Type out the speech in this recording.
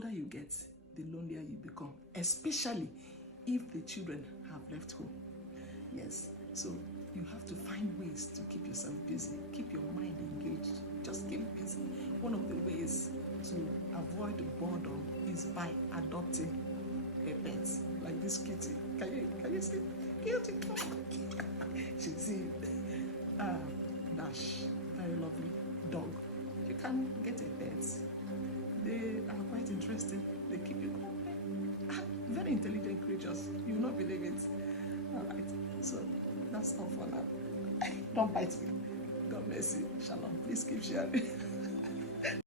older you get, the lonelier you become, especially if the children have left home. Yes, so you have to find ways to keep yourself busy, keep your mind engaged, just keep busy. One of the ways to avoid boredom is by adopting a pet, like this kitty. Can you see? Kitty. She's Dash, very lovely dog. You can get a pet. They are quite interesting. They keep you company. Very intelligent creatures. You will not believe it. All right. So that's all for now. Don't bite me. God bless you. Shalom. Please keep sharing.